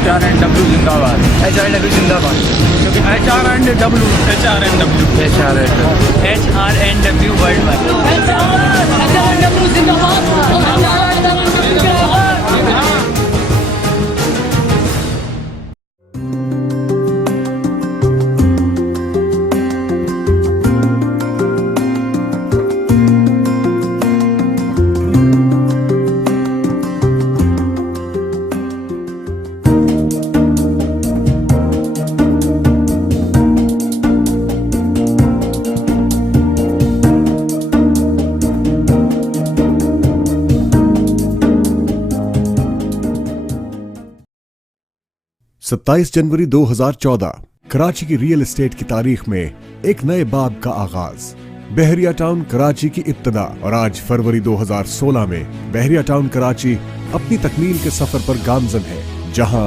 HRNW जिंदाबाद। HRNW जिंदाबाद। क्योंकि HRNW वर्ल्ड वाइड। HRNW जिंदाबाद। 27 जनवरी 2014 कराची की रियल एस्टेट की तारीख में एक नए बाब का आगाज। बहरिया टाउन कराची की इब्तिदा और आज फरवरी 2016 में बहरिया टाउन कराची अपनी तकमील के सफर पर गामजन है, जहां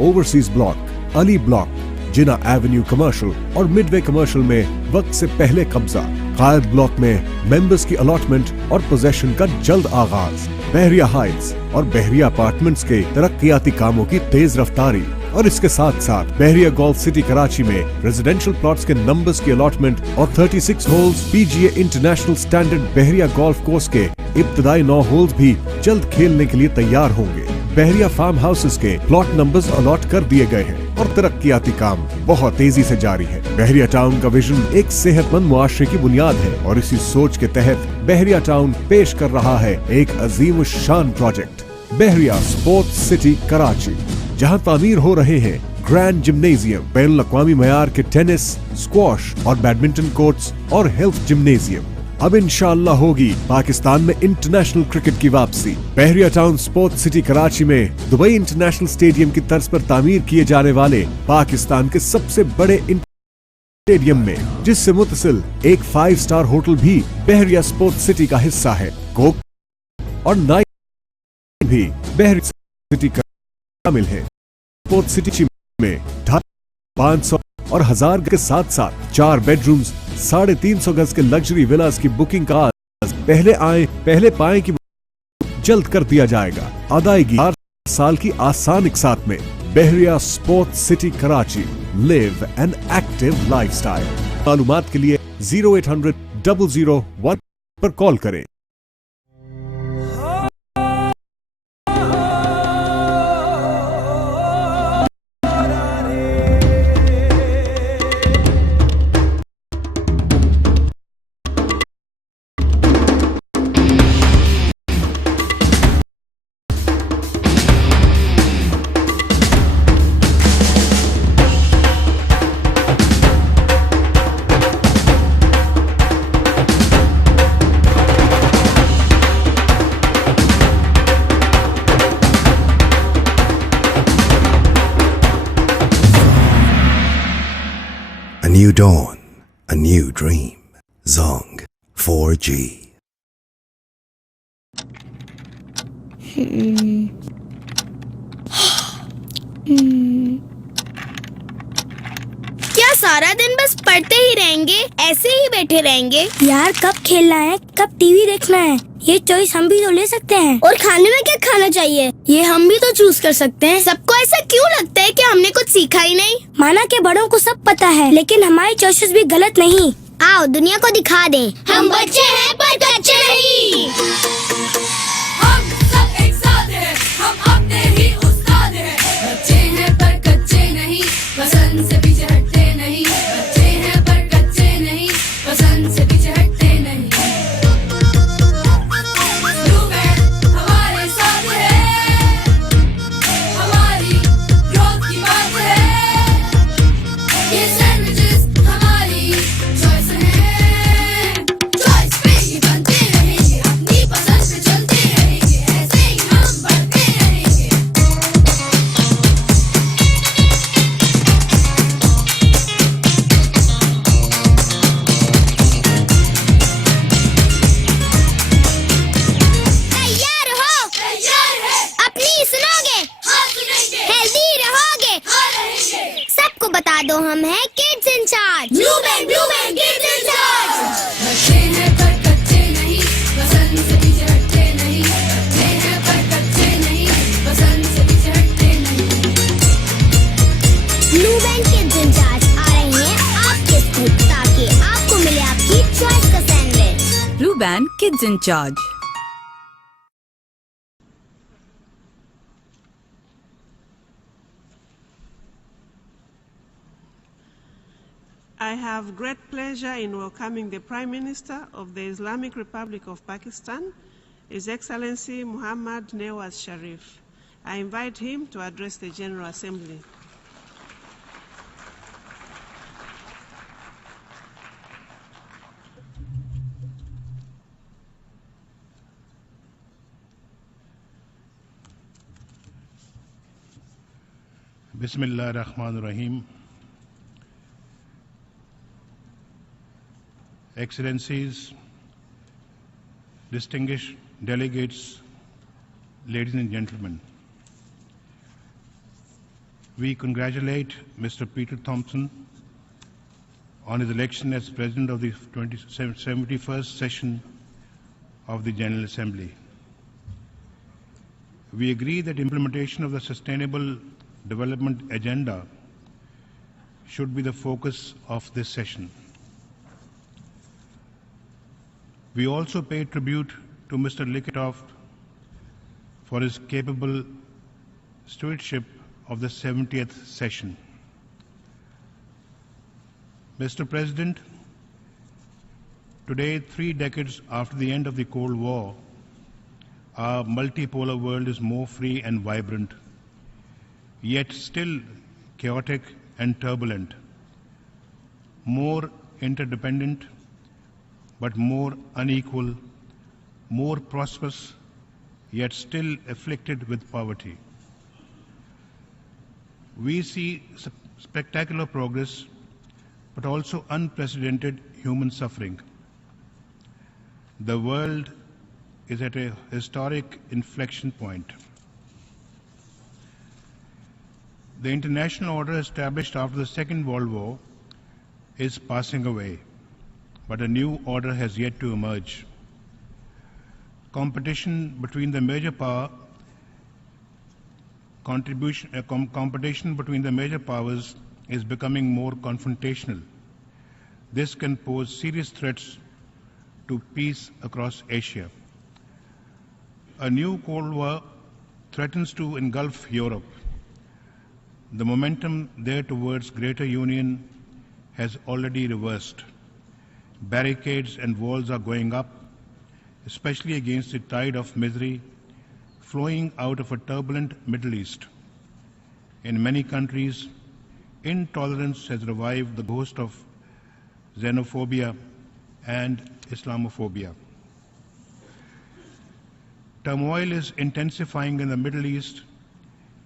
ओवरसीज ब्लॉक, अली ब्लॉक, जिना एवेन्यू कमर्शियल और मिडवे कमर्शियल में वक्त से पहले कब्जा, कायद ब्लॉक में मेंबर्स की अलॉटमेंट और पोजेशन का जल्द आगाज, बहरिया हाइट्स और बहरिया अपार्टमेंट्स के तरक्याती कामों की तेज रफ्तारी और इसके साथ साथ बहरिया गोल्फ सिटी कराची में रेजिडेंशियल प्लॉट्स के नंबर्स की अलॉटमेंट और 36 होल्स पीजीए इंटरनेशनल स्टैंडर्ड बहरिया गोल्फ कोर्स के इब्तिदाई 9 होल्स भी जल्द खेलने के लिए तैयार होंगे। बहरिया फार्म हाउसेस के प्लॉट नंबर्स अलॉट कर दिए गए हैं और तरक्याती काम बहुत तेजी से जारी है। बहरिया टाउन का विजन एक सेहतमंद मुआशरे की बुनियाद है और इसी सोच के तहत बहरिया टाउन पेश कर रहा है एक अजीम शान प्रोजेक्ट, बहरिया स्पोर्ट्स सिटी कराची, जहां तामीर हो रहे हैं ग्रैंड जिम्नेजियम, बैनुल अक़वामी मयार के टेनिस, स्क्वॉश और बैडमिंटन कोर्ट्स और हेल्थ जिम्नेजियम। अब इंशाअल्लाह होगी पाकिस्तान में इंटरनेशनल क्रिकेट की वापसी। बहरिया टाउन स्पोर्ट्स सिटी कराची में दुबई इंटरनेशनल स्टेडियम की तर्ज पर तामीर किए जाने वाले पाकिस्तान के सबसे बड़े स्टेडियम में, जिससे मुतसिल एक 5 स्टार होटल भी बहरिया स्पोर्ट्स सिटी का हिस्सा है। कोक और नाइट भी बहरिया सिटी का शामिल है। स्पोर्ट्स सिटी में 500 और 1000 के साथ साथ 4 बेडरूम्स, 350 गज के लग्जरी विलास की बुकिंग का पहले आए पहले पाए की जल्द कर दिया जाएगा। अदायगी 4 साल की आसान इकसात में। Bahria sports city Karachi, live an active lifestyle. मालूमात के लिए 0800 001 पर कॉल करें। A new dawn, a new dream. Zong 4G. क्या सारा दिन बस पढ़ते ही रहेंगे, ऐसे ही बैठे रहेंगे? यार कब खेलना है, कब टीवी देखना है, ये चॉइस हम भी तो ले सकते हैं। और खाने में क्या खाना चाहिए, ये हम भी तो चूज कर सकते हैं। सबको ऐसा क्यों लगता है कि हमने कुछ सीखा ही नहीं? माना के बड़ों को सब पता है, लेकिन हमारी चॉइसेस भी गलत नहीं। आओ दुनिया को दिखा दें, हम बच्चे हैं पर कच्चे नहीं। हम सब एक साथ हैं, हम अपने ही उस्ताद हैं। बच्चे हैं पर कच्चे नहीं, पसंद से पीछे हटते नहीं। बच्चे हैं पर कच्चे नहीं, पसंद से पीछे हटते नहीं। स्टूडेंट हमारे साथ है, हमारी ग्रोथ की बात है। ये सैंडविचेस हमारी चॉइस है, चॉइस पे ही बनते रहेंगे, अपनी पसंद से चलते रहेंगे, ऐसे ही हम बढ़ते रहेंगे। Taliban kids in charge. I have great pleasure in welcoming the Prime Minister of the Islamic Republic of Pakistan, His Excellency Muhammad Nawaz Sharif. I invite him to address the General Assembly. Bismillah ar-Rahman ar-Rahim. Excellencies, distinguished delegates, ladies and gentlemen, we congratulate Mr. Peter Thompson on his election as President of the 71st session of the General Assembly. We agree that implementation of the Sustainable Development Agenda should be the focus of this session. We also pay tribute to Mr. Likitoft for his capable stewardship of the 70th session. Mr. President, today, 3 decades after the end of the Cold War, our multipolar world is more free and vibrant, yet still chaotic and turbulent, more interdependent, but more unequal, more prosperous, yet still afflicted with poverty. We see spectacular progress, but also unprecedented human suffering. The world is at a historic inflection point. The international order established after the Second World War is passing away, but a new order has yet to emerge. Competition between the major powers is becoming more confrontational. This can pose serious threats to peace across Asia. A new Cold War threatens to engulf Europe. The momentum there towards greater union has already reversed. Barricades and walls are going up, especially against the tide of misery flowing out of a turbulent Middle East. In many countries, intolerance has revived the ghost of xenophobia and Islamophobia. Turmoil is intensifying in the Middle East.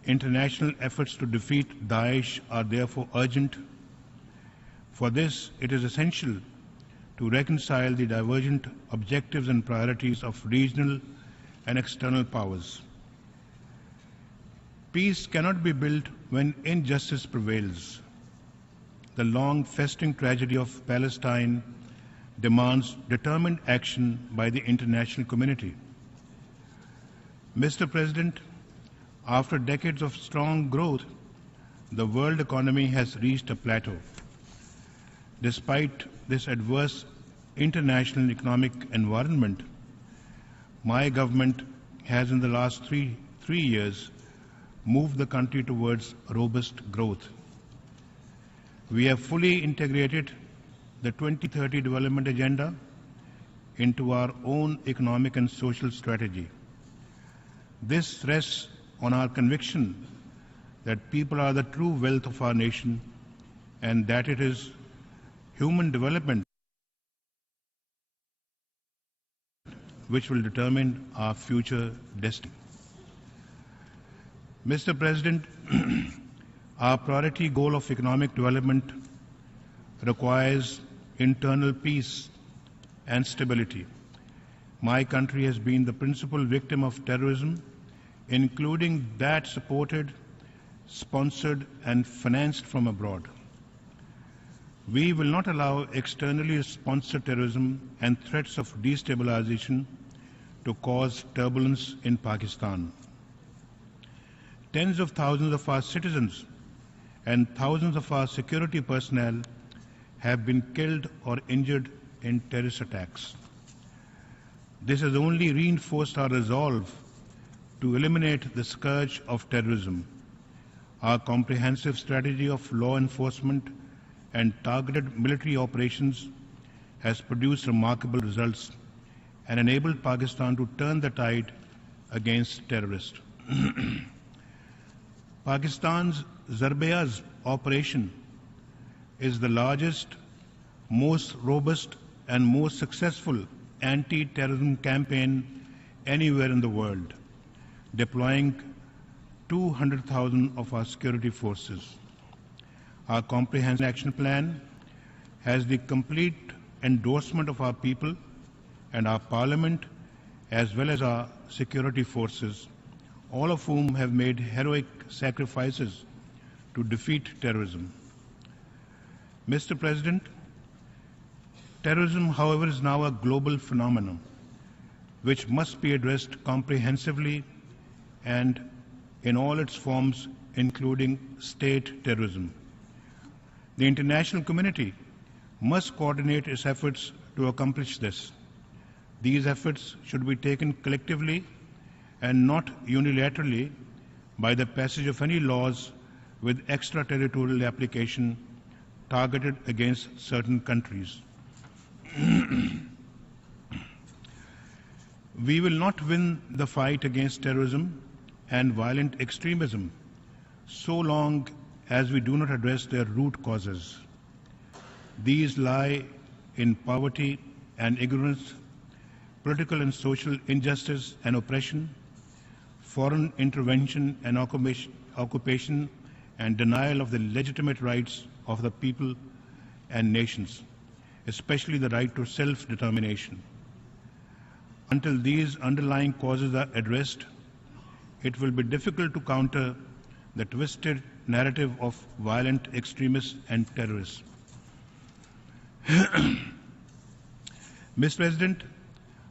International efforts to defeat Daesh are therefore urgent. For this, it is essential to reconcile the divergent objectives and priorities of regional and external powers. Peace cannot be built when injustice prevails. The long festering tragedy of Palestine demands determined action by the international community. Mr. President, after decades of strong growth, the world economy has reached a plateau. Despite this adverse international economic environment, my government has in the last three years moved the country towards robust growth. We have fully integrated the 2030 Development Agenda into our own economic and social strategy. This rests on our conviction that people are the true wealth of our nation and that it is human development which will determine our future destiny. Mr. President, our priority goal of economic development requires internal peace and stability. My country has been the principal victim of terrorism, including that supported, sponsored, and financed from abroad. We will not allow externally sponsored terrorism and threats of destabilization to cause turbulence in Pakistan. Tens of thousands of our citizens and thousands of our security personnel have been killed or injured in terrorist attacks. This has only reinforced our resolve to eliminate the scourge of terrorism. Our comprehensive strategy of law enforcement and targeted military operations has produced remarkable results and enabled Pakistan to turn the tide against terrorists. Pakistan's Zarbeaz operation is the largest, most robust and most successful anti-terrorism campaign anywhere in the world, deploying 200,000 of our security forces. Our comprehensive action plan has the complete endorsement of our people and our parliament, as well as our security forces, all of whom have made heroic sacrifices to defeat terrorism. Mr. President, terrorism, however, is now a global phenomenon which must be addressed comprehensively and in all its forms, including state terrorism. The international community must coordinate its efforts to accomplish this. These efforts should be taken collectively and not unilaterally by the passage of any laws with extraterritorial application targeted against certain countries. We will not win the fight against terrorism and violent extremism so long as we do not address their root causes. These lie in poverty and ignorance, political and social injustice and oppression, foreign intervention and occupation and denial of the legitimate rights of the people and nations, especially the right to self-determination. Until these underlying causes are addressed, it will be difficult to counter the twisted narrative of violent extremists and terrorists. Mr. President,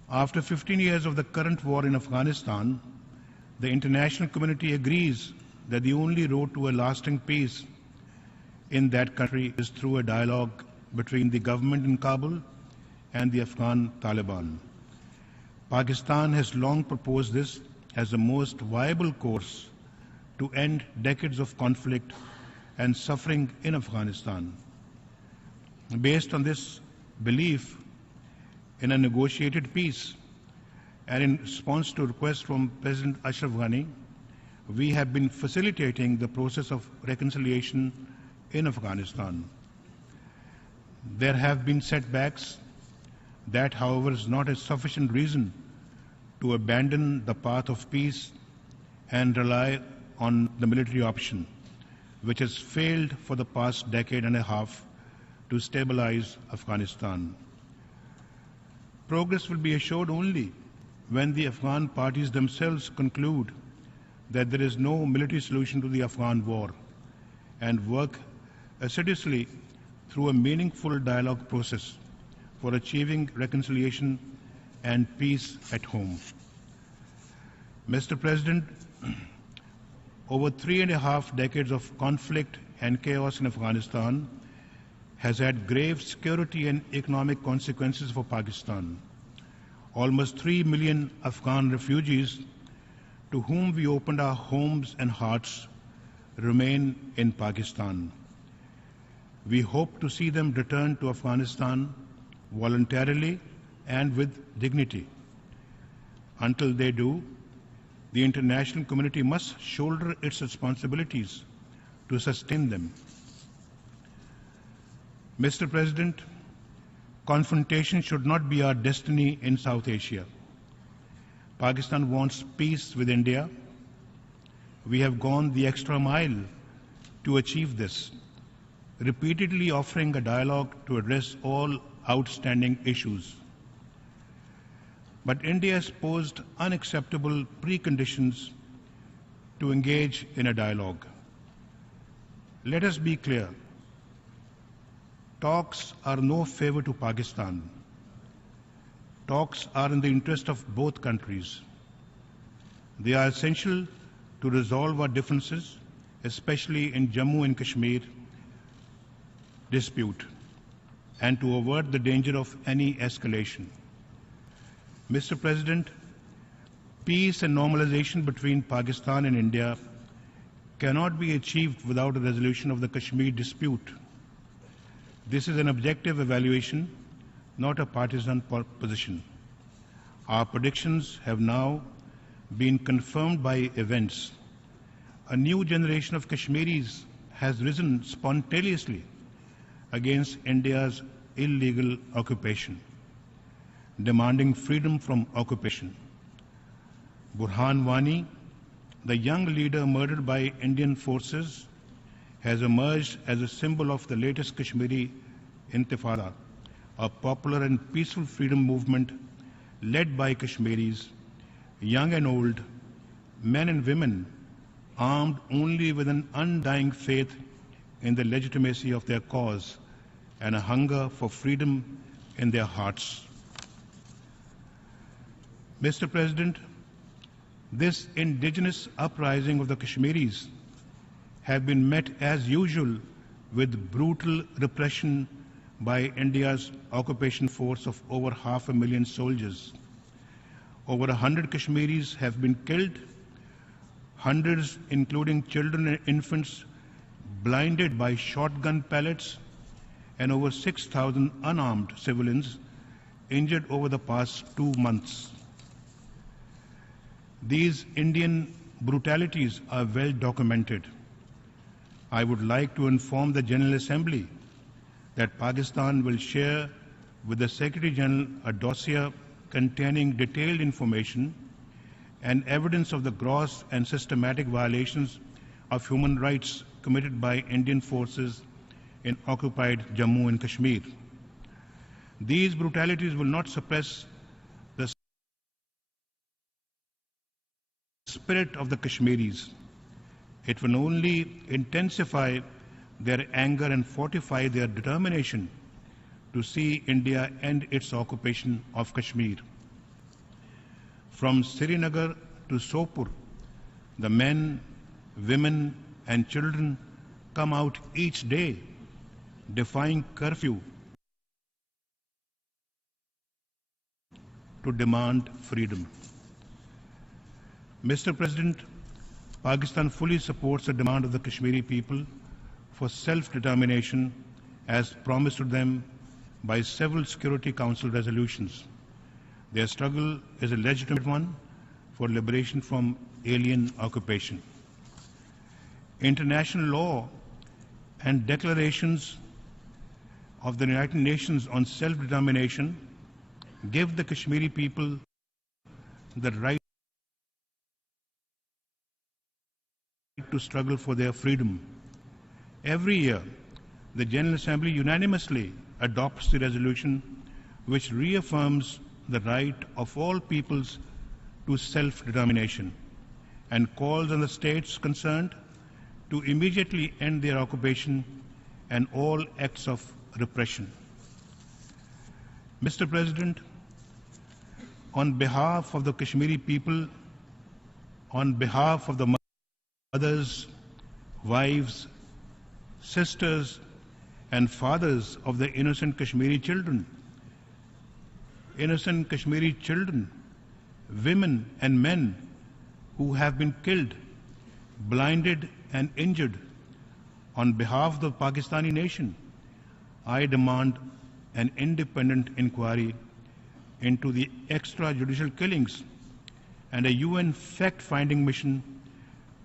after 15 years of the current war in Afghanistan, the international community agrees that the only road to a lasting peace in that country is through a dialogue between the government in Kabul and the Afghan Taliban. Pakistan has long proposed this as the most viable course to end decades of conflict and suffering in Afghanistan. Based on this belief in a negotiated peace and in response to requests from President Ashraf Ghani, we have been facilitating the process of reconciliation in Afghanistan. There have been setbacks. That, however, is not a sufficient reason to abandon the path of peace and rely on the military option, which has failed for the past decade and a half to stabilize Afghanistan. Progress will be assured only when the Afghan parties themselves conclude that there is no military solution to the Afghan war and work assiduously through a meaningful dialogue process for achieving reconciliation and peace at home. Mr. President, over 3.5 decades of conflict and chaos in Afghanistan has had grave security and economic consequences for Pakistan. Almost 3 million Afghan refugees to whom we opened our homes and hearts remain in Pakistan. We hope to see them return to Afghanistan voluntarily and with dignity. Until they do, the international community must shoulder its responsibilities to sustain them. Mr. President, confrontation should not be our destiny in South Asia. Pakistan wants peace with India. We have gone the extra mile to achieve this, repeatedly offering a dialogue to address all outstanding issues. But India has posed unacceptable preconditions to engage in a dialogue. Let us be clear. Talks are no favor to Pakistan. Talks are in the interest of both countries. They are essential to resolve our differences, especially in Jammu and Kashmir dispute, and to avert the danger of any escalation. Mr. President, peace and normalization between Pakistan and India cannot be achieved without a resolution of the Kashmir dispute. This is an objective evaluation, not a partisan position. Our predictions have now been confirmed by events. A new generation of Kashmiris has risen spontaneously against India's illegal occupation, demanding freedom from occupation. Burhan Wani, the young leader murdered by Indian forces, has emerged as a symbol of the latest Kashmiri Intifada, a popular and peaceful freedom movement led by Kashmiris, young and old, men and women, armed only with an undying faith in the legitimacy of their cause and a hunger for freedom in their hearts. Mr. President, this indigenous uprising of the Kashmiris have been met as usual with brutal repression by India's occupation force of over 500,000 soldiers. Over 100 Kashmiris have been killed, hundreds, including children and infants, blinded by shotgun pellets, and over 6,000 unarmed civilians injured over the past 2 months. These Indian brutalities are well documented. I would like to inform the General Assembly that Pakistan will share with the Secretary General a dossier containing detailed information and evidence of the gross and systematic violations of human rights committed by Indian forces in occupied Jammu and Kashmir. These brutalities will not suppress the spirit of the Kashmiris. It will only intensify their anger and fortify their determination to see India end its occupation of Kashmir. From Srinagar to Sopur, the men, women, and children come out each day, defying curfew to demand freedom. Mr. President, Pakistan fully supports the demand of the Kashmiri people for self-determination as promised to them by several Security Council resolutions. Their struggle is a legitimate one for liberation from alien occupation. International law and declarations of the United Nations on self-determination give the Kashmiri people the right to struggle for their freedom. Every year, the General Assembly unanimously adopts the resolution which reaffirms the right of all peoples to self-determination and calls on the states concerned to immediately end their occupation and all acts of repression. Mr. President, on behalf of the Kashmiri people, on behalf of the mothers, wives, sisters, and fathers of the innocent Kashmiri children, women and men who have been killed, blinded, and injured, on behalf of the Pakistani nation, I demand an independent inquiry into the extrajudicial killings and a UN fact-finding mission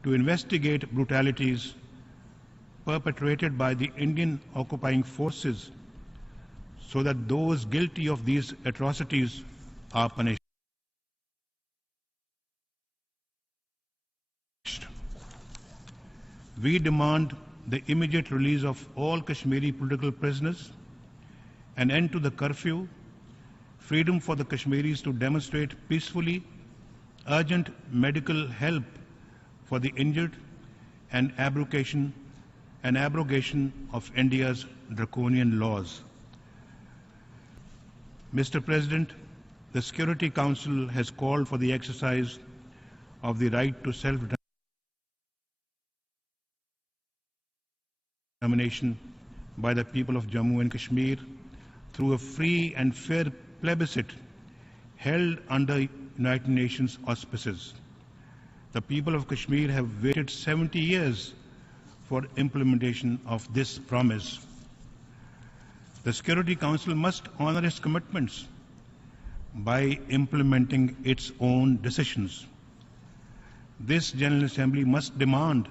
to investigate brutalities perpetrated by the Indian occupying forces so that those guilty of these atrocities are punished. We demand the immediate release of all Kashmiri political prisoners, an end to the curfew, freedom for the Kashmiris to demonstrate peacefully, urgent medical help for the injured, and abrogation of India's draconian laws. Mr. President, the Security Council has called for the exercise of the right to self-determination by the people of Jammu and Kashmir through a free and fair plebiscite held under United Nations auspices. The people of Kashmir have waited 70 years for implementation of this promise. The Security Council must honor its commitments by implementing its own decisions. This General Assembly must demand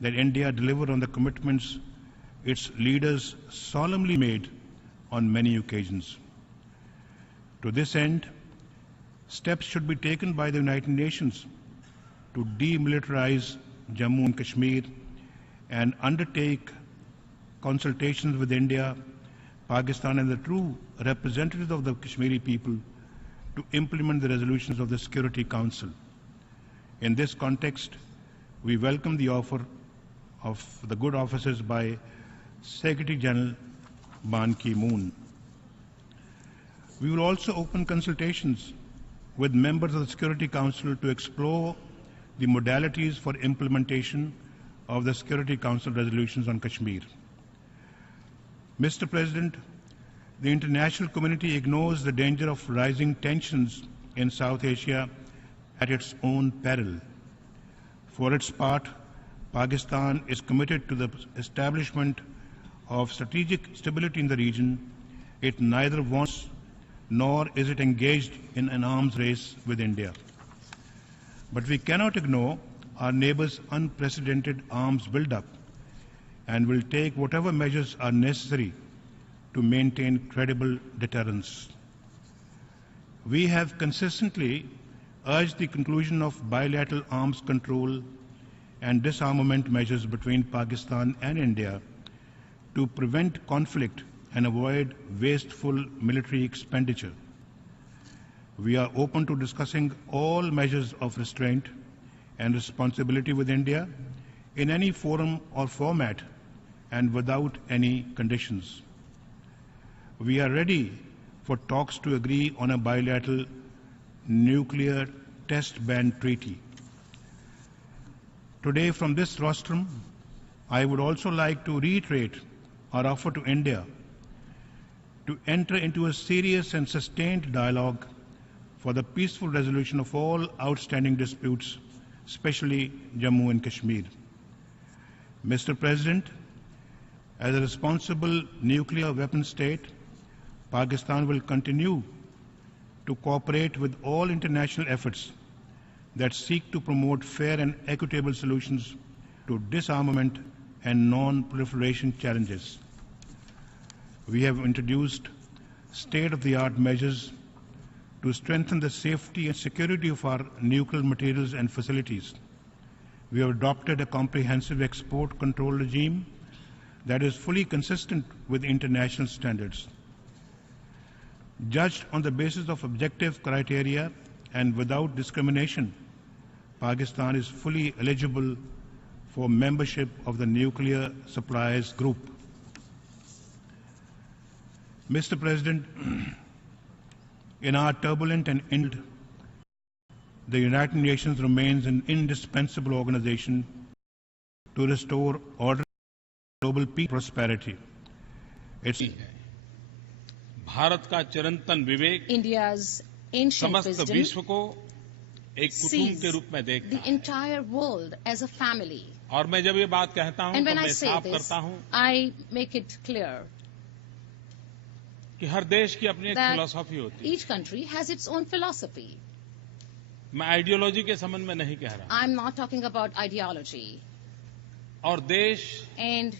that India deliver on the commitments its leaders solemnly made on many occasions. To this end, steps should be taken by the United Nations to demilitarize Jammu and Kashmir and undertake consultations with India, Pakistan and the true representatives of the Kashmiri people to implement the resolutions of the Security Council. In this context, we welcome the offer of the good offices by Secretary General Ban Ki-moon. We will also open consultations with members of the Security Council to explore the modalities for implementation of the Security Council resolutions on Kashmir. Mr. President, the international community ignores the danger of rising tensions in South Asia at its own peril. For its part, Pakistan is committed to the establishment of strategic stability in the region. It neither wants nor is it engaged in an arms race with India. But we cannot ignore our neighbors' unprecedented arms buildup and will take whatever measures are necessary to maintain credible deterrence. We have consistently urged the conclusion of bilateral arms control and disarmament measures between Pakistan and India to prevent conflict and avoid wasteful military expenditure. We are open to discussing all measures of restraint and responsibility with India in any forum or format and without any conditions. We are ready for talks to agree on a bilateral nuclear test ban treaty. Today, from this rostrum, I would also like to reiterate our offer to India to enter into a serious and sustained dialogue for the peaceful resolution of all outstanding disputes, especially Jammu and Kashmir. Mr. President, as a responsible nuclear weapon state, Pakistan will continue to cooperate with all international efforts that seek to promote fair and equitable solutions to disarmament and non-proliferation challenges. We have introduced state-of-the-art measures to strengthen the safety and security of our nuclear materials and facilities. We have adopted a comprehensive export control regime that is fully consistent with international standards. Judged on the basis of objective criteria and without discrimination, Pakistan is fully eligible for membership of the Nuclear Suppliers Group. Mr. President, in our turbulent and the United Nations remains an indispensable organization to restore order, global peace, prosperity. It's Bharat का चिरंतन विवेक India's ancient समस्त wisdom विश्व को एक कुटुंब के रूप में the देखता है। entire world as a family. और मैं जब ये बात कहता हूं And तो when I मैं say साफ this, करता हूं I make it clear कि हर देश की अपनी एक that फिलॉसफी होती है। each country has its own philosophy. मैं आइडियोलॉजी के संबंध में नहीं कह रहा। I'm not talking about ideology. और देश And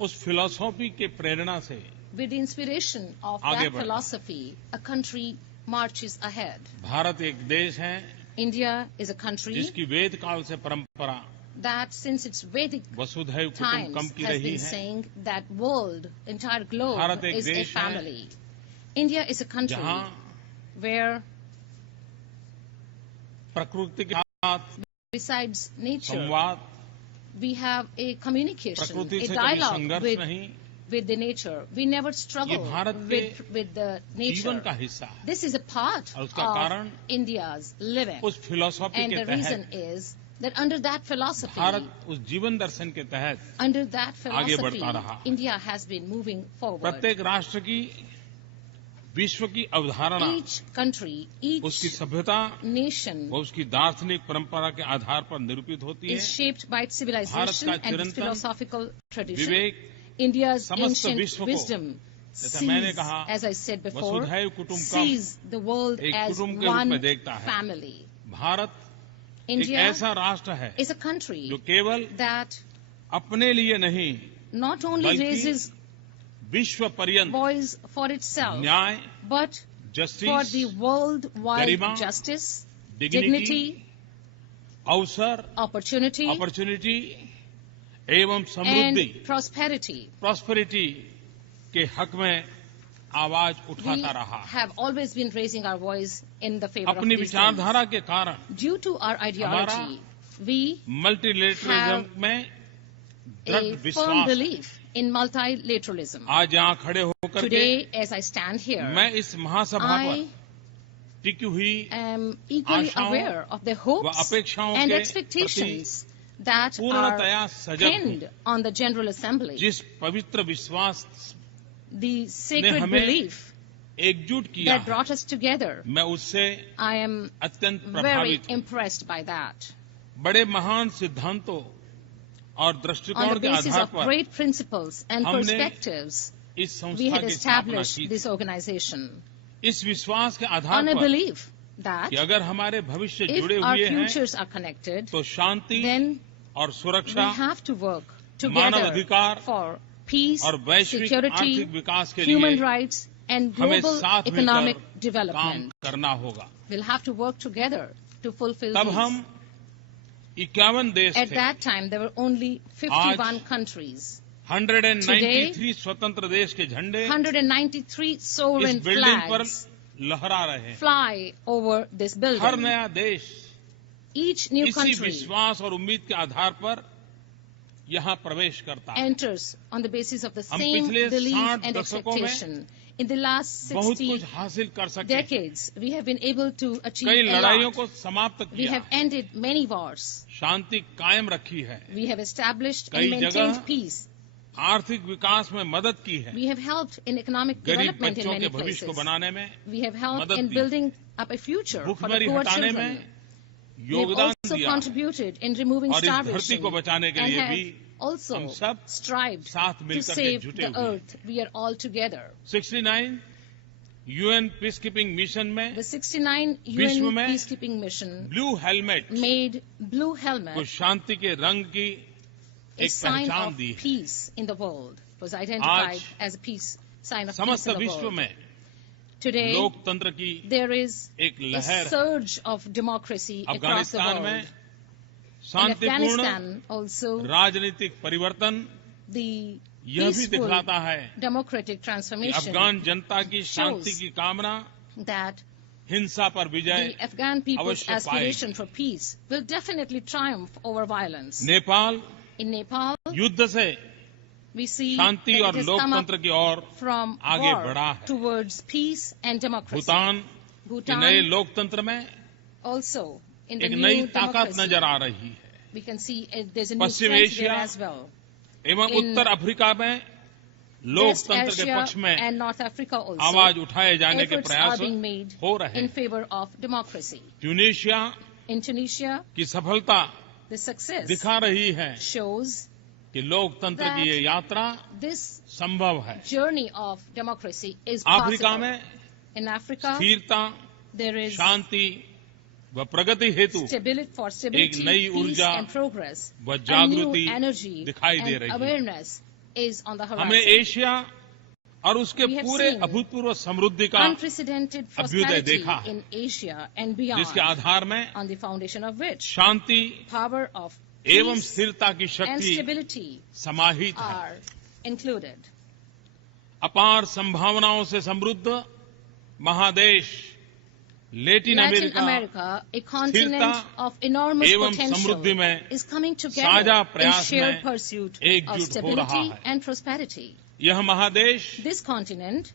उस फिलॉसफी के प्रेरणा से with the inspiration of आगे that बढ़ता है। philosophy, a country marches ahead. Bharat एक देश है India is a country जिसकी वेद काल से परंपरा that since its Vedic वसुधैव times कुटुंबकम की has रही been है। saying that world, entire globe Bharat एक is a देश है family. India is a country जहां where प्रकृति के साथ besides nature, संवाद, we have a communication, प्रकृति a से कभी dialogue संघर्ष नहीं, with the nature. We never struggle ये भारत के with the जीवन nature. का हिस्सा है। This is a part और उसका of कारण India's living. उस फिलॉसफी And के the reason तहत is that under that philosophy, Bharat उस जीवन दर्शन के तहत under that आगे philosophy, बढ़ता रहा है। India has been moving forward. प्रत्येक राष्ट्र की विश्व की अवधारणा, each country, उसकी each सभ्यता, nation वो उसकी दार्शनिक परंपरा के आधार पर निरूपित होती is है। shaped by its civilization and its Chirantan philosophical tradition. Vivek India's समस्त ancient विश्व को, wisdom जैसा मैंने sees, कहा, as I said before, वसुधैव कुटुंबकम, sees the world एक as कुटुंब के रूप one में देखता है। family. भारत एक India ऐसा राष्ट्र है is a country जो केवल that अपने लिए नहीं, not only बल्कि raises विश्व पर्यंत voice for itself, न्याय, but for justice, the worldwide Garima, justice, dignity, dignity, अवसर, opportunity, अपॉर्चुनिटी एवं समृद्धि, and prosperity. प्रॉस्पेरिटी के हक में आवाज We उठाता रहा। have always been raising our voice in the favor of अपनी these विचारधारा things. के कारण Due to our ideology, we multilateralism में दृढ़ a firm विश्वास। belief in multilateralism. आज यहाँ खड़े होकर के Today, as I stand here, मैं इस महासभा पर I टिकी हुई am equally आशाओं aware of the व hopes अपेक्षाओं and के expectations that पूर्णतया are सजग हूँ। pinned on the General Assembly. जिस पवित्र विश्वास The sacred हमें belief एकजुट किया that है, brought us together. मैं उससे I am अत्यंत very प्रभावित हूँ। impressed by that. बड़े महान सिद्धांतों और On दृष्टिकोण the के basis आधार of पर great principles and हमने perspectives, इस we संस्था had की स्थापना established की। this organization इस विश्वास के on आधार a पर belief that कि अगर हमारे भविष्य if जुड़े our हुए हैं futures are connected, तो शांति then और we सुरक्षा have to work Manav together अधिकार for peace, और वैश्विक security, आर्थिक विकास के human लिए rights, and हमें global साथ economic मिलकर काम development. करना होगा। We'll have to work together to fulfill तब these. हम 51 देश At थे, that time, there were only 51 countries. 193 स्वतंत्र देश के झंडे 193 इस sovereign बिल्डिंग पर flags लहरा रहे हैं। fly over this her building. नया देश Each new इसी country विश्वास और उम्मीद के आधार पर यहाँ प्रवेश करता है। enters on the basis of the हम same पिछले belief 60 and दशकों में expectation. In the last बहुत 60 कुछ हासिल कर सके, decades, we have been able to achieve कई a लड़ाइयों lot. को समाप्त We किया, have ended many wars. शांति कायम रखी है, We have established कई and maintained जगह peace. आर्थिक विकास में मदद की है, We have helped in economic गरीब development in बच्चों के many भविष्य को places. बनाने में, We have helped मदद in the. building up a future for the भूखमरी poor हटाने children. में We have योगदान also दिया contributed in removing और इस धरती starvation को बचाने के and लिए have भी also हम सब strived साथ to मिलकर के save जुटे the हुए हैं। earth. We are all together. 69 UN peace keeping mission में The 69 विश्व UN में peacekeeping mission blue helmet made blue को helmet शांति के रंग की a एक sign पहचान of दी है। peace in the world. It was identified आज as a peace sign of peace समस्त in the विश्व world. में Today, लोकतंत्र की there is एक a लहर है। surge of democracy across the Afghanistan में world. In शांतिपूर्ण Afghanistan also, राजनीतिक परिवर्तन the यह भी peaceful दिखलाता है democratic कि transformation अफगान जनता की शांति shows की कामना that हिंसा पर विजय the Afghan people's अवश्य aspiration पाएगी। for peace will definitely triumph over violence. Nepal In Nepal, युद्ध से we see शांति that और it has come up लोकतंत्र की ओर from आगे war बढ़ा है। towards peace and democracy. Bhutan के नए Bhutan लोकतंत्र में also in the एक new नई ताकत democracy. नजर आ रही है। We can see there's a new Paschim strength there Asia as well. एवं In उत्तर अफ्रीका में West लोकतंत्र के Asia पक्ष में and North Africa also, आवाज उठाए जाने के efforts are प्रयास being made हो रहे in हैं। favor of democracy. Tunisia In Tunisia, की सफलता the success दिखा रही है shows कि लोकतंत्र की ये यात्रा this संभव है। journey of democracy is Africa possible. में In Africa, स्थिरता, there is शांति व प्रगति हेतु for stability, नई peace ऊर्जा and progress. व A जागृति new energy दिखाई दे and रही है। awareness is on the हमने horizon. एशिया और उसके We have पूरे seen अभूतपूर्व समृद्धि का Unprecedented अभ्युदय prosperity देखा है, in Asia and beyond, जिसके आधार में on the foundation of which Shanti power of एवं peace स्थिरता की and शक्ति stability समाहित है। are included. अपार संभावनाओं से समृद्ध महादेश Latin Latin America America, a continent स्थिरता of enormous एवं potential, समृद्धि में is coming साझा together in प्रयास shared में pursuit of एकजुट हो stability रहा है। and prosperity. यह महादेश This continent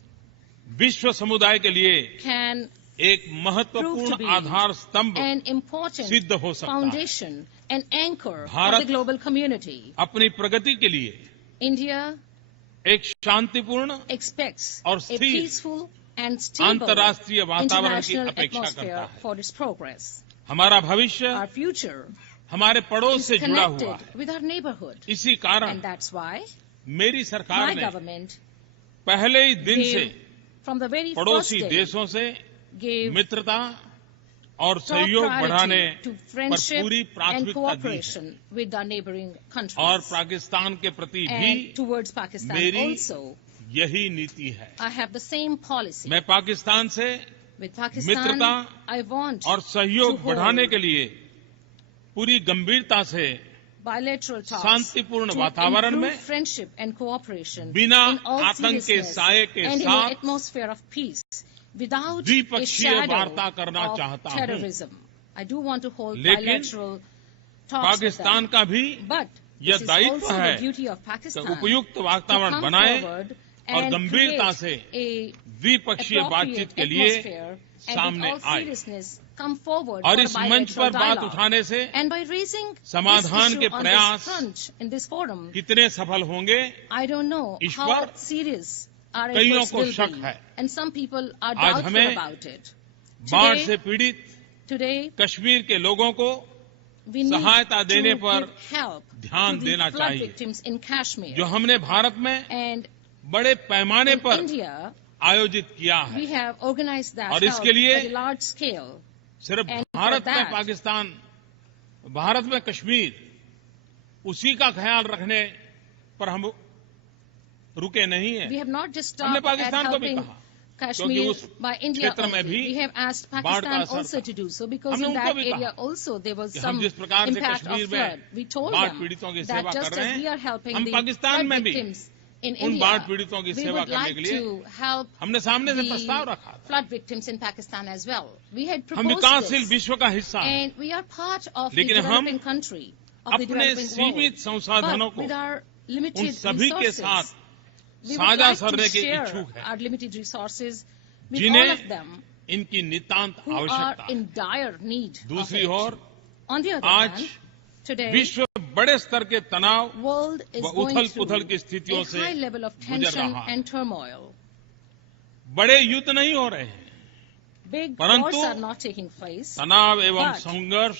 विश्व समुदाय के लिए can एक prove to महत्वपूर्ण be आधार स्तंभ an important सिद्ध हो सकता है। foundation and anchor for Bharat the global community. अपनी प्रगति के लिए India एक शांतिपूर्ण expects और a स्थिर peaceful and stable अंतर्राष्ट्रीय वातावरण की international अपेक्षा करता atmosphere है। for its progress. हमारा भविष्य Our future हमारे पड़ोस is से जुड़ा हुआ connected है। with our neighborhood, इसी कारण and that's why मेरी सरकार my ने government पहले ही दिन से gave, from the very first पड़ोसी day, देशों से gave मित्रता और top सहयोग बढ़ाने priority to पर friendship पूरी and प्राथमिकता दी है cooperation with our neighboring और countries. पाकिस्तान के प्रति And भी towards Pakistan मेरी also, यही नीति है। I have the same policy. मैं पाकिस्तान से With Pakistan, मित्रता I want और सहयोग to बढ़ाने hold के लिए पूरी गंभीरता से bilateral talks शांतिपूर्ण to वातावरण improve में friendship and cooperation बिना in all आतंक के seriousness साये के and in साथ an atmosphere of peace without a द्विपक्षीय shadow वार्ता करना of चाहता हूं। terrorism. I do want to hold लेकिन bilateral talks with Pakistan them. का भी But यह this is दायित्व also है the duty of कि Pakistan उपयुक्त to वातावरण come बनाए forward और and गंभीरता create से a द्विपक्षीय बातचीत appropriate के लिए atmosphere and सामने with all आए seriousness come forward और for इस मंच bilateral पर बात dialogue. उठाने से And by raising समाधान this के issue on प्रयास this front in this forum, कितने सफल होंगे I don't know इस how पर serious our कईयों efforts को will शक be, है। and some people are आज doubtful हमें about it. बाढ़ से पीड़ित Today, कश्मीर के लोगों को we need सहायता to देने give पर help ध्यान to देना the flood चाहिए। victims in Kashmir. जो हमने भारत में And बड़े पैमाने in पर India, आयोजित किया we है। have organized that और help इसके लिए at a large scale. सिर्फ And for भारत में that- पाकिस्तान, भारत में कश्मीर, उसी का ख्याल रखने पर हम रुके नहीं We हैं। have not just हमने stopped at पाकिस्तान को भी helping कहा Kashmir उस by India क्षेत्र में only. भी We have asked बाढ़ का Pakistan असर also था। to do so because हमने in उनको that भी area कहा also there was कि some हम जिस प्रकार से impact कश्मीर of में flood. We told बाढ़ them पीड़ितों की that सेवा just कर रहे as we are हैं, helping हम the पाकिस्तान flood में भी victims in उन बाढ़ India, पीड़ितों की we सेवा would करने like के लिए to help हमने सामने से the प्रस्ताव रखा था। flood victims in Pakistan as well. We had हम proposed विकासशील this, विश्व का हिस्सा हैं, and we are part of the लेकिन हम developing country, of the अपने developing सीमित world. संसाधनों But को with our उन limited सभी के resources, साथ we would साझा like to करने के share इच्छुक हैं, our limited resources with all जिन्हें of them इनकी नितांत who are आवश्यकता है। in dire need of दूसरी it. Ore On the other आज hand, today, विश्व बड़े स्तर के तनाव world is व going उथल-पुथल through की स्थितियों a से high level of गुजर tension रहा है। and turmoil. बड़े युद्ध नहीं हो रहे हैं, Big परंतु wars are not taking place. तनाव एवं But संघर्ष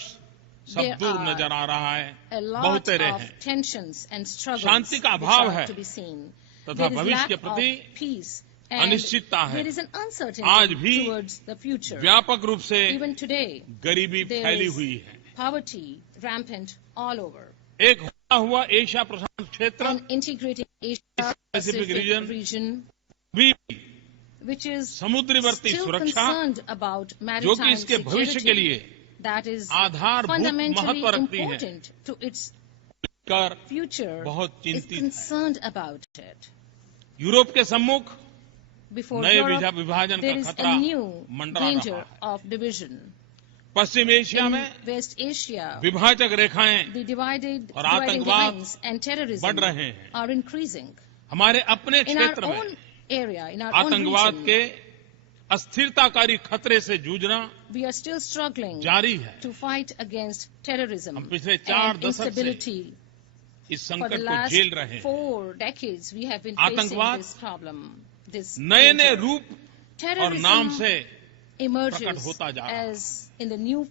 सब there दूर are नजर आ रहा है, A lot बहुत रहे of हैं, tensions and struggles शांति का which अभाव are है, to be seen. तथा There is भविष्य lack के of प्रति peace and अनिश्चितता है। there is an आज uncertainty भी towards the future. व्यापक रूप से Even today, गरीबी there फैली is हुई है। poverty rampant all over. एक होता हुआ एशिया प्रशांत क्षेत्र And integrating Asia Pacific Pacific region region, भी which is समुद्रीवर्ती still सुरक्षा concerned about जो कि maritime इसके भविष्य के security, लिए that is आधारभूत fundamentally महत्व रखती है, important to its कर future, बहुत is चिंतित है। concerned about it. यूरोप के सम्मुख Before नए Europe, विभाजन there का is खतरा a new मंडरा रहा danger है। of division. Paschim Asia In में West Asia, विभाजक रेखाएं the dividing और आतंकवाद lines and terrorism बढ़ रहे हैं। are increasing. हमारे अपने In our क्षेत्र में own area, in our own आतंकवाद region, के अस्थिरताकारी खतरे से जूझना we are still struggling जारी है। to fight against terrorism हम पिछले 4 and दशक से instability. इस For संकट the को last झेल रहे हैं। 4 decades, we have been facing आतंकवाद this problem, this नए नए danger. रूप और नाम Terrorism से emerges प्रकट होता जा रहा है। as in the new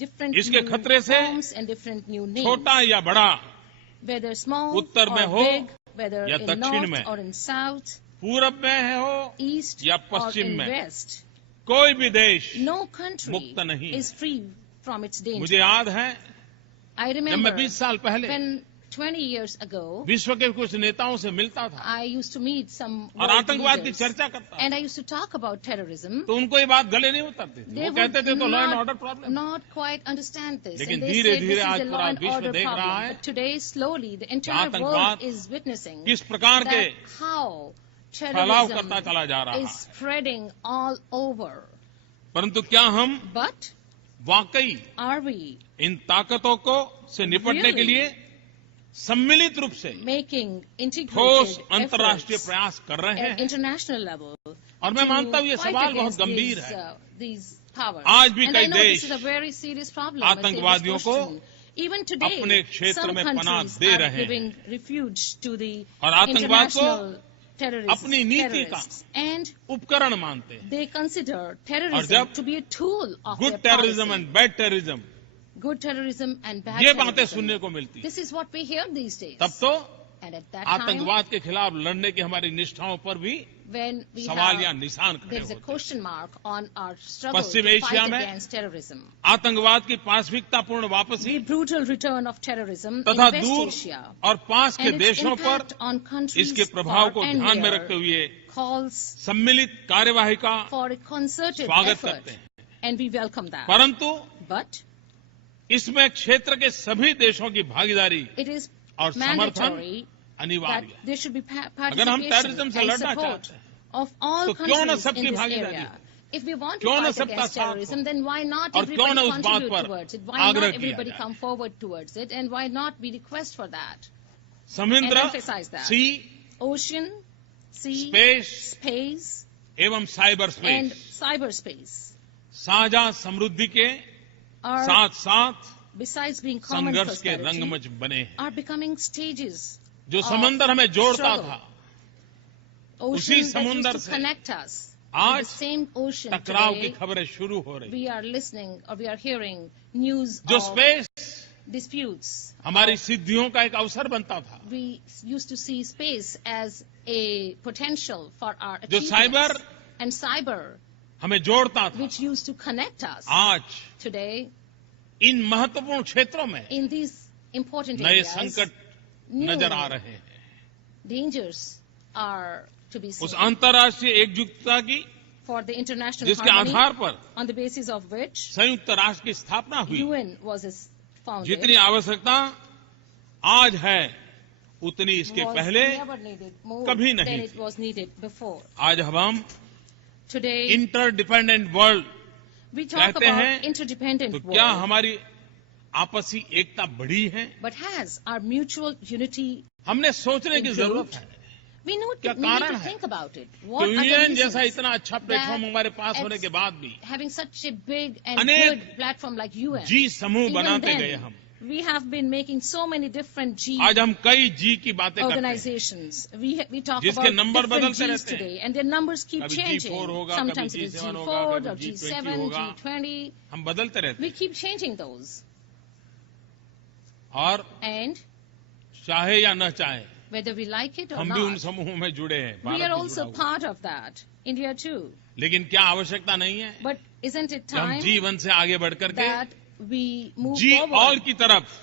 different इसके new खतरे से forms and different new names, छोटा या बड़ा whether small उत्तर में or हो big, whether या in दक्षिण north में, or in south, पूरब में हो east या or पश्चिम in में, west, कोई भी देश no country मुक्त नहीं है। is free from its मुझे danger. याद है I जब remember मैं 20 साल पहले when 20 years ago, विश्व के कुछ नेताओं से मिलता था I used to meet some और world आतंकवाद की leaders, चर्चा करता था, and I used to talk about terrorism. तो उनको ये बात गले नहीं उतरती थी। They वो कहते थे would तो law and order not, problem. not quite understand this. लेकिन And they धीरे said धीरे this is आज a law पूरा and विश्व order देख रहा problem. है But today, slowly, the entire world आतंकवाद is witnessing किस प्रकार के that how फैलाव terrorism करता चला जा रहा is है। spreading all over. परंतु क्या हम But वाकई are we इन ताकतों को से निपटने के Really? लिए सम्मिलित रूप से making ठोस integrated अंतर्राष्ट्रीय efforts प्रयास कर रहे at हैं? international level और मैं मानता हूं ये to fight सवाल बहुत against गंभीर these, है। these powers. आज भी And I कई know this देश is a very serious problem. a serious आतंकवादियों को question. Even today, अपने क्षेत्र some में पनाह countries दे are रहे हैं। giving refuge to the और आतंकवाद को international terrorism, अपनी नीति का terrorists, and उपकरण मानते हैं। they consider और terrorism जब to be a tool of good their terrorism policy. And bad terrorism Good terrorism and bad ये बातें terrorism. सुनने को मिलती हैं, This is what we hear these days. तब तो And at that time, आतंकवाद के खिलाफ लड़ने की हमारी निष्ठाओं पर भी when we सवाल या have, निशान खड़े there is a होते हैं। question mark on our struggle Paschim to Asia fight में against terrorism. आतंकवाद की पाशविकतापूर्ण वापसी The brutal return of terrorism in तथा West दूर Asia और पास के and its देशों पर impact on countries इसके प्रभाव को far and ध्यान में near रखते हुए calls सम्मिलित कार्यवाही का for a concerted स्वागत effort, करते हैं। and we welcome that. परंतु But इसमें क्षेत्र के सभी देशों की भागीदारी it is और समर्थन mandatory that अनिवार्य है। there should be अगर हम participation terrorism से and लड़ना support चाहते हैं, of all तो क्यों न countries सबकी in this भागीदारी area. हो? If we want to क्यों न fight सबका against साथ हो? terrorism, then why not और क्यों न everybody उस बात contribute पर towards it? Why आग्रह not किया everybody जाए? come forward towards it? And why not we request for that? समुद्र, And emphasize that. Sea, Ocean, sea, space space, एवं साइबर and स्पेस cyberspace साझा समृद्धि के are, साथ साथ besides being common संघर्ष के prosperity, रंगमंच बने हैं। are becoming stages जो of समंदर हमें जोड़ता struggle. था, Ocean that समुंदर used to से connect us. आज The same ocean टकराव की today, खबरें शुरू हो रही हैं। we are listening or we are hearing news जो of स्पेस disputes. हमारी सिद्धियों का एक अवसर बनता था, We used to see space as a potential for our जो साइबर achievements. And cyber, हमें जोड़ता था, which used to connect us. आज Today, इन महत्वपूर्ण क्षेत्रों में in these important नए areas, संकट new नजर आ रहे हैं। dangers are to be seen उस अंतर्राष्ट्रीय एकजुटता की for the international जिसके harmony, आधार पर on the basis of which संयुक्त राष्ट्र की स्थापना हुई, UN was founded. जितनी आवश्यकता आज है उतनी इसके was पहले never needed more कभी than नहीं it थी। was needed before. आज अब हम Today, interdependent world we talk कहते about हैं, interdependent तो क्या world, हमारी आपसी एकता बढ़ी है? but has our mutual unity? हमने सोचने की improved? जरूरत है We need क्या to, we need कारण to है? think about it. कि What are the यूएन जैसा reasons इतना अच्छा प्लेटफॉर्म that हमारे पास at होने के बाद भी having such a big and अनेक good platform like UN, जी समूह even बनाते then, गए हम। we have been making so many different G आज हम कई जी की बातें करते हैं, organizations. We talk जिसके about नंबर different बदलते Gs रहते हैं। today, and their numbers keep कभी changing. G4 होगा, Sometimes कभी it is G7 G4 होगा, or कभी G7, G20 होगा। G20. हम बदलते रहते We हैं। keep changing those. और And चाहे या न चाहे whether we like it or हम भी उन not, समूहों में जुड़े हैं, we भारत are भी also जुड़ा हुआ है। part of that. India too. लेकिन क्या आवश्यकता नहीं है But isn't it कि हम time G1 से आगे बढ़ करके that we move जी ऑल forward की तरफ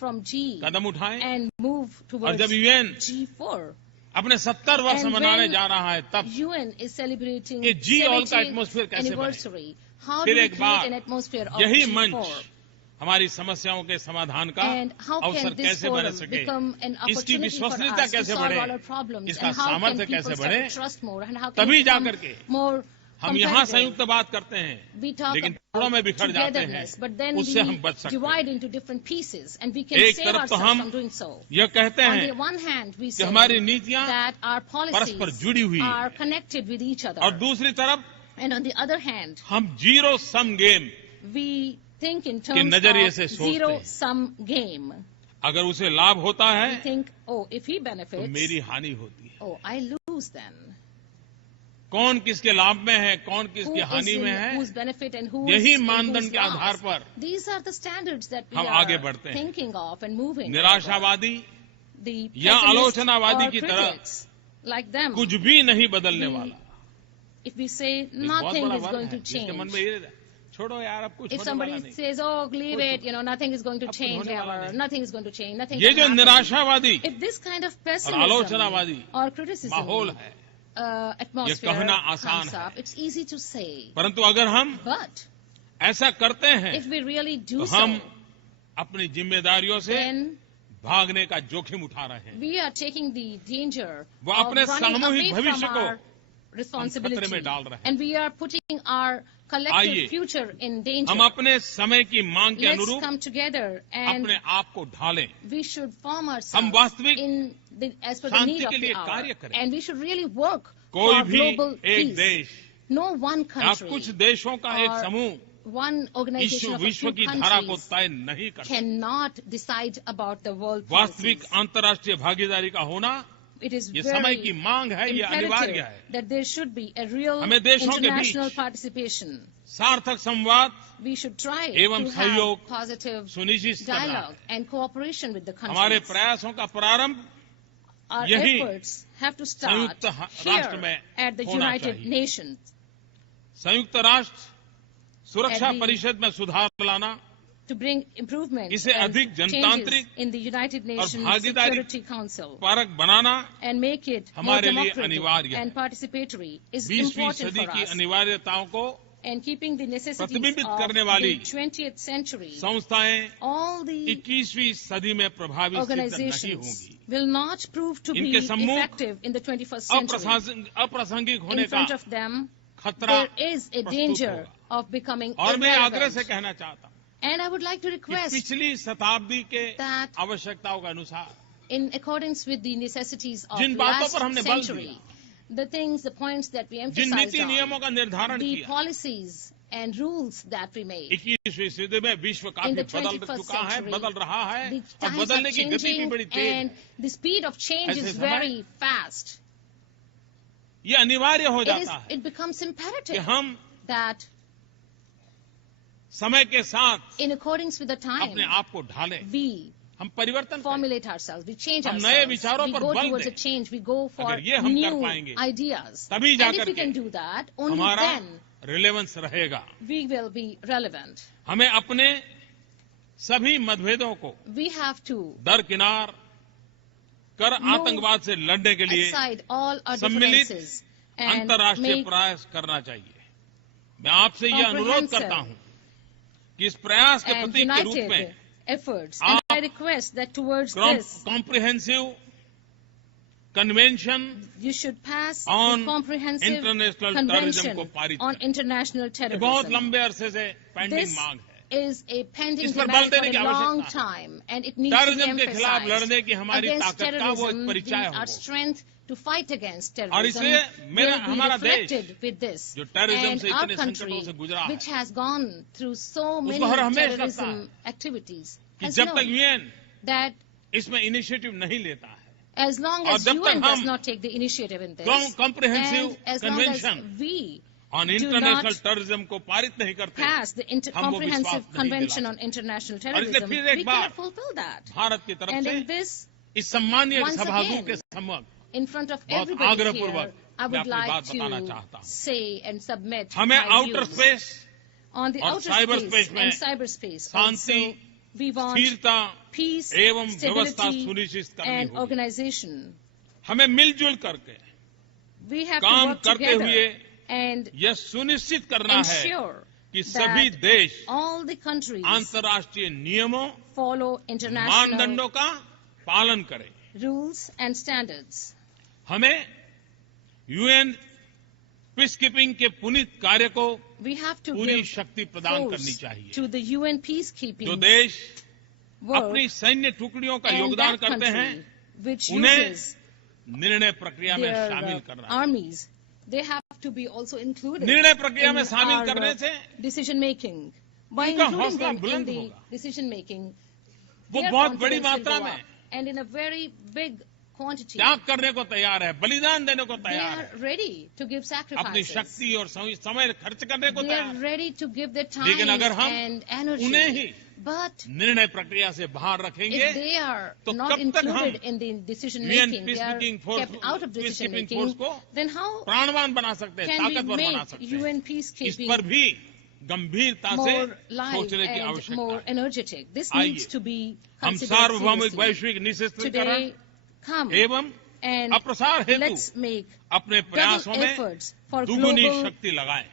from G कदम उठाएं? and move और towards जब यूएन G4? अपने 70 वर्ष And मनाने when जा रहा है तब UN is celebrating ये G all का 70th atmosphere कैसे बने? anniversary. How फिर do we एक create bar an atmosphere of यही G4? मंच हमारी समस्याओं के समाधान का And how अवसर can this कैसे बन forum सके, become an इसकी opportunity for विश्वसनीयता us to कैसे solve बढ़े, all our problems? इसका And how can सामर्थ्य people कैसे start बढ़े, to trust more? And how can तभी we जा become करके more हम यहाँ competitive? संयुक्त बात करते हैं, We talk लेकिन about टुकड़ों में बिखर जाते हैं, togetherness, but then उससे हम we बच सकते divide हैं। into different pieces, and we can एक save तरफ तो ourselves हम from doing so. यह कहते On हैं the one hand, we कि say हमारी नीतियां that our परस्पर policies जुड़ी हुई हैं, are connected with each other, और दूसरी तरफ and on the other hand, हम zero sum game we think in के terms नजरिए of से सोचते हैं। zero-sum game. अगर उसे लाभ होता We है think, oh, if he तो benefits, मेरी हानि होती है। oh, I lose then. कौन किसके लाभ में है, कौन Who किसकी is हानि में in है, whose benefit and who यही is in मानदंड whose के आधार loss. पर These are the standards that we हम are आगे बढ़ते हैं। thinking of and moving forward. निराशावादी The या pessimists आलोचनावादी or की तरह critics, like them, कुछ भी नहीं बदलने we- वाला। if we say एक बहुत nothing बड़ा is वर्ग going है, to जिसके मन change, में ये रहता है, छोड़ो यार अब कुछ if होने somebody वाला नहीं। says, oh, leave it, nothing is going to अब कुछ change होने वाला ever, नहीं। nothing is going to change, nothing ये can जो happen. निराशावादी If this kind of और pessimism आलोचनावादी or criticism माहौल है, atmosphere कहना आसान comes है। up, it's easy to say. परंतु अगर हम But ऐसा करते हैं if we really तो do so, हम अपनी जिम्मेदारियों से then भागने का जोखिम उठा रहे हैं। we are taking the danger वो of अपने running सामूहिक away from भविष्य को our responsibility, खतरे में डाल रहे हैं। and we are putting our आइए, collective future in danger. हम अपने समय की मांग के Let's अनुरूप come together and अपने आप को ढालें। we should form हम ourselves वास्तविक in as per the Shanti need के of लिए the hour, कार्य करें। and we should really work कोई for भी global एक peace. देश No one या country कुछ देशों का एक or समूह one organization of a विश्व few की धारा को countries तय नहीं कर सकता। cannot decide about the world वास्तविक policies. अंतर्राष्ट्रीय भागीदारी का होना it is ये समय की very मांग है, ये अनिवार्य imperative है। that there should be a real हमें देशों के international बीच participation. सार्थक संवाद We should try एवं to सहयोग have positive सुनिश्चित करना dialogue है। and cooperation with the हमारे countries. प्रयासों का प्रारंभ Our यही efforts have to start संयुक्त राष्ट्र में here at the होना United चाहिए। Nations संयुक्त राष्ट्र सुरक्षा At the- परिषद में सुधार लाना, to bring improvement इसे and अधिक changes जनतांत्रिक in the United Nations भागीदारी Security Council परक बनाना and make it more हमारे लिए democratic अनिवार्य है। and participatory is 20वीं important सदी for की us. अनिवार्यताओं को And keeping the necessities प्रतिबिंबित of करने वाली the 20th century, संस्थाएं all the 21वीं सदी में प्रभावी सिद्ध नहीं organizations होंगी। will not prove to be इनके सम्मुख effective in the 21st century. अप्रासंगिक होने In का front of them, खतरा there is a प्रस्तुत danger होगा। of becoming और मैं आग्रह से irrelevant. कहना चाहता हूं And I would like to कि request, पिछली शताब्दी के that आवश्यकताओं के अनुसार in accordance with the necessities of जिन बातों last पर हमने बल century, the things, the points that we Jin emphasized नीति on, नियमों का निर्धारण the किया, policies and rules that we made. 21वीं सदी में विश्व In काफी the बदल 21st चुका है, century, बदल रहा है the और times are बदलने की गति भी changing बड़ी तेज and है। the speed of change ऐसे is समय very fast. ये अनिवार्य हो जाता है It becomes कि imperative हम that समय के साथ in accordance with the time, अपने आप को ढालें, we हम परिवर्तन करें। formulate ourselves, we change हम ourselves, नए विचारों we पर go बल towards a दें। change, we go for अगर ये हम कर new पाएंगे, ideas. तभी And जाकर if we के can do that, only हमारा then रिलेवेंस रहेगा। we will be relevant. हमें अपने सभी मतभेदों को We have to दरकिनार कर move आतंकवाद से लड़ने के लिए aside all our सम्मिलित differences and अंतर्राष्ट्रीय make प्रयास करना चाहिए। मैं आपसे ये अनुरोध करता हूं कि इस प्रयास के and प्रतीक के रूप में united efforts. And I request that towards this, comprehensive convention you should pass on the comprehensive international convention terrorism को पारित on करें। international ये बहुत terrorism. लंबे अरसे से पेंडिंग This मांग है। is a pending इस पर demand बल for देने की a long आवश्यकता है। time, and it needs to be terrorism के खिलाफ लड़ने emphasized. की हमारी Against ताकत का वो एक terrorism, परिचय our हो। strength to fight against और terrorism इसलिए will be हमारा देश reflected with this. जो terrorism And से our इतने country, संकटों से गुजरा है, which has gone through so many उसको हर हमेश लगता terrorism activities, कि has जब तक known यूएन that इसमें इनिशिएटिव नहीं लेता है, as long और as जब तक UN does हम not take the initiative in this, comprehensive and as long as convention we on do international not terrorism को पारित नहीं करते, pass the हम वो विश्वास comprehensive नहीं convention दिला on international और इसलिए terrorism, फिर एक we bar cannot fulfill that. Bharat की तरफ And से in this, इस सम्मानीय once सभागृह again, के सम्मुख in front of बहुत everybody आग्रहपूर्वक here, I मैं would अपनी like बात बताना to चाहता हूं। say and submit हमें my outer views. Space On the और outer cyberspace space में and cyberspace Shanti, also, we want स्थिरता peace, एवं व्यवस्था stability, सुनिश्चित करनी and होगी। organization. हमें मिलजुल करके We have to काम work करते together हुए and यह सुनिश्चित करना है ensure कि सभी that देश all the countries अंतर्राष्ट्रीय नियमों, follow international मानदंडों का पालन करें। rules and standards. हमें यूएन पीस कीपिंग के पुनीत कार्य को We have to पूरी give शक्ति प्रदान करनी force चाहिए। to the UN जो peacekeeping देश work अपनी सैन्य टुकड़ियों का and योगदान that करते हैं, country which उन्हें uses निर्णय प्रक्रिया में their शामिल करना है। armies, they have to be also included निर्णय प्रक्रिया में in शामिल our करने से decision making. By उनका including हौसला them in बुलंद the होगा। decision making, वो their बहुत बड़ी confidence will मात्रा go में up. And in a very big quantity, त्याग करने को तैयार है, बलिदान देने को they तैयार are है, ready to give अपनी sacrifices. शक्ति और समय खर्च करने को They तैयार are है। ready to give their time लेकिन अगर हम and उन्हें ही energy. But निर्णय प्रक्रिया से बाहर if रखेंगे, they are तो not कब तक हम included in the decision UN making, they are peacekeeping force- kept out of decision peacekeeping making, force को then how प्राणवान बना सकते हैं, can we ताकतवर बना make सकते हैं। UN इस peacekeeping पर भी गंभीरता से more live सोचने की and आवश्यकता more है। energetic? This आइए, needs to be हम considered सार्वभौमिक seriously. वैश्विक निःशस्त्रीकरण Today, come एवं and अप्रसार हेतु let's make अपने प्रयासों double में efforts for दुगुनी global शक्ति लगाएं।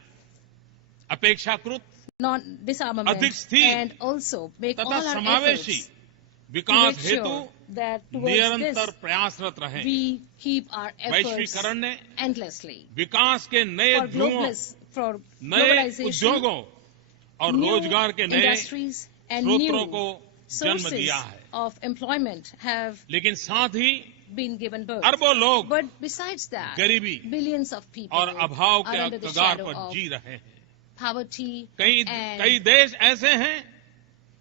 अपेक्षाकृत non-disarmament अधिक स्थिर and also make all तथा our समावेशी efforts to विकास make हेतु sure that towards निरंतर this प्रयासरत रहें। we keep our efforts वैश्वीकरण ने endlessly. विकास के नए For ध्रुवों, for नए globalization, उद्योगों और new रोजगार के नए industries and स्रोतों new को जन्म sources दिया है। of employment have लेकिन साथ ही been given birth. अरबों लोग But besides that, गरीबी billions of people और अभाव are under के the कगार shadow पर of जी रहे हैं। poverty कई and देश ऐसे हैं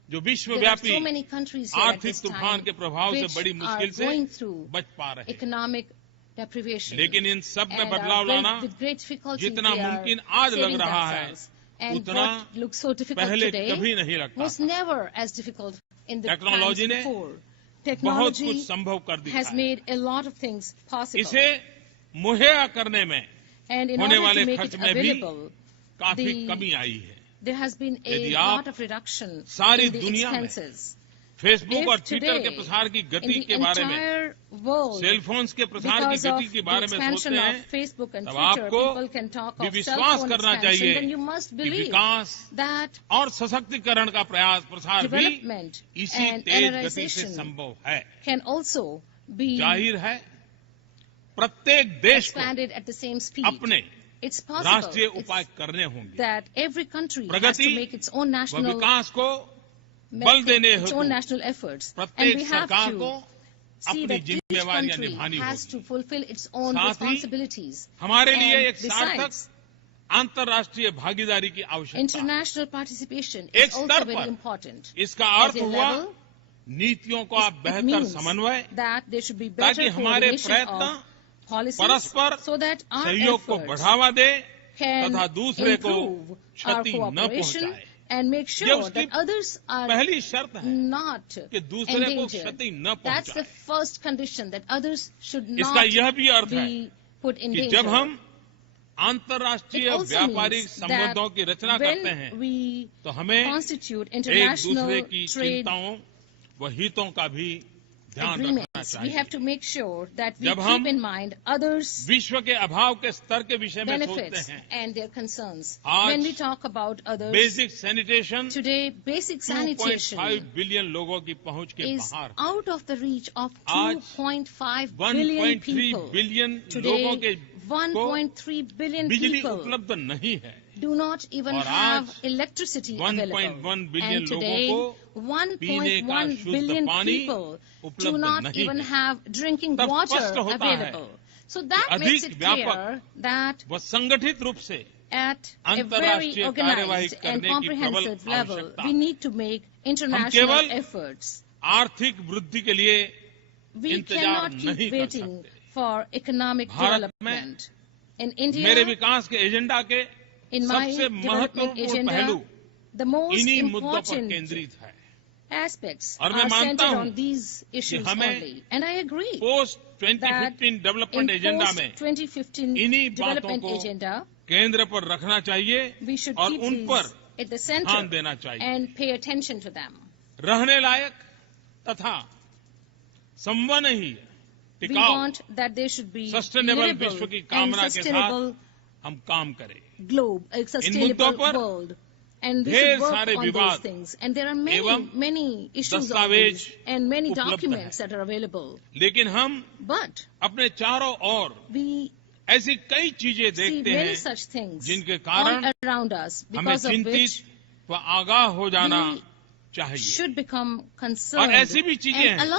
जो there are विश्वव्यापी so many countries here at आर्थिक this तूफान time के प्रभाव से which बड़ी are मुश्किल से going through बच पा रहे हैं। economic deprivation. लेकिन इन सब में And बदलाव लाना with great difficulty जितना they are मुमकिन आज लग saving रहा है, themselves. And उतना what looks so difficult पहले today कभी नहीं लगता was था। never as difficult in the times technology ने before. बहुत Technology कुछ संभव कर दिया has है। made a lot of things possible. इसे मुहैया करने में And in होने order वाले to make खर्च it में भी available, काफी the- कमी आई है। there has been a यदि आप lot of reduction सारी in the दुनिया में expenses. फेसबुक If और ट्विटर के today, प्रसार की in गति the के बारे में, entire world, सेल फोन्स के प्रसार की because गति of के the बारे में expansion सोचते of हैं, Facebook and तब Twitter, आपको people can talk भी of cell विश्वास phone करना expansion, चाहिए then you must कि believe विकास that और सशक्तिकरण का प्रयास प्रसार भी development इसी and तेज गति से energization संभव है। can also be जाहिर है प्रत्येक देश को expanded at the same speed. अपने It's possible राष्ट्रीय it's उपाय करने होंगे। that every country has Pragati to make its own व national विकास को बल देने its हेतु own national efforts, and प्रत्येक we have सरकार को to see अपनी that each जिम्मेवारियां country निभानी has to होगी। fulfill its own साथ ही responsibilities. हमारे लिए And एक सार्थक besides, अंतर्राष्ट्रीय भागीदारी की आवश्यकता है। international participation एक is also स्तर very पर important. इसका At अर्थ a हुआ level, नीतियों का it बेहतर means समन्वय, that there should be ताकि better हमारे coordination प्रयत्न of policies परस्पर so that our सहयोग को efforts बढ़ावा दे can तथा दूसरे को improve our क्षति न cooperation पहुंचाए। and make ये sure उसकी that others are पहली शर्त है not कि दूसरे को endangered. क्षति न That's the पहुंचाए। first condition, that others should इसका not यह भी अर्थ है be put in कि danger. जब हम It अंतर्राष्ट्रीय also व्यापारिक means संबंधों की that रचना करते हैं, when we तो हमें constitute एक international दूसरे की trade चिंताओं व हितों का भी ध्यान रखना agreements, we चाहिए। have to make sure that we जब हम keep in mind others' विश्व के अभाव के स्तर के विषय में सोचते benefits हैं, and their concerns. आज When we talk about others, basic sanitation today basic 2.5 sanitation billion लोगों की पहुंच के is बाहर, out of the reach of आज 2.5 billion 1.3 people. बिलियन Today, लोगों के 1.3 billion बिजली people उपलब्ध नहीं है do not even और have आज electricity 1.1 available. बिलियन And लोगों today, को पीने का 1.1 शुद्ध billion पानी people do उपलब्ध not नहीं even है। have drinking तब water स्पष्ट होता है available. So that कि makes अधिक it व्यापक clear that व संगठित रूप से at a very अंतर्राष्ट्रीय कार्यवाही organized and करने की प्रबल comprehensive level, आवश्यकता we है। need to make international केवल efforts. आर्थिक वृद्धि के लिए We इंतजार cannot नहीं keep कर waiting सकते। for economic भारत में development. In India, मेरे विकास के एजेंडा के in my सबसे development महत्वपूर्ण पहलू agenda, the most इन्हीं मुद्दों पर important केंद्रित है। aspects और मैं are मानता centered हूं on these issues हमें only. And I agree post that 2015 development in agenda में post-2015 इन्हीं बातों development को agenda, केंद्र पर रखना चाहिए we should और keep उन these पर at the ध्यान center देना चाहिए। and pay attention to them. रहने लायक तथा संवननीय We टिकाऊ want that there should be sustainable livable विश्व की and कामना के साथ sustainable हम काम करें। globe, a मुद्दों sustainable पर world. And we ढेर should work सारे on those विवाद things. And there are many, एवं many issues on दस्तावेज these and many उपलब्ध documents हैं। that are available. लेकिन हम But अपने चारों ओर we ऐसी कई चीजें see देखते many हैं such things जिनके all कारण around us, हमें because of चिंतित which व आगाह हो जाना we चाहिए। should become और concerned ऐसी भी चीजें and हैं alert